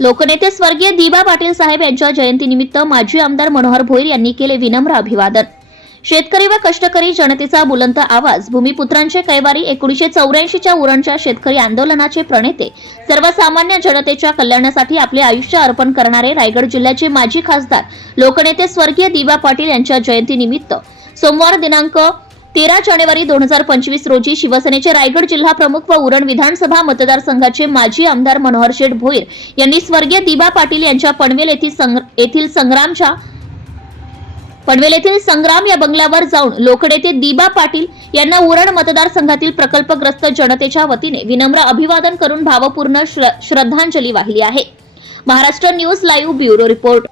लोकनेते स्वर्गीय दिबा पाटील साहेब यांच्या जयंतीनिमित्त माजी आमदार मनोहर भोईर यांनी केले विनम्र अभिवादन. शेतकरी व कष्टकरी जनतेचा बुलंद आवाज भूमिपुत्रांचे कैवारी एकोणीशे चौऱ्याऐंशीच्या उरणच्या शेतकरी आंदोलनाचे प्रणेते सर्वसामान्य जनतेच्या कल्याणासाठी आपले आयुष्य अर्पण करणारे रायगड जिल्ह्याचे माजी खासदार लोकनेते स्वर्गीय दिबा पाटील यांच्या जयंतीनिमित्त. सोमवार दिनांक तेरा जानेवारी दोन हजार पंचवीस रोजी शिवसेनेचे रायगड जिल्हा प्रमुख व उरण विधानसभा मतदारसंघाचे माजी आमदार मनोहर शेठ भोईर यांनी स्वर्गीय दिबा पाटील यांच्या पनवेल येथील येथील संग्रामच्या पनवेल येथील संग्राम या बंगल्यावर जाऊन लोकनेते दिबा पाटील यांना उरण मतदारसंघातील प्रकल्पग्रस्त जनतेच्या वतीने विनम्र अभिवादन करून भावपूर्ण श्र- श्रद्धांजली वाहिली आहे. Maharashtra news live bureau report.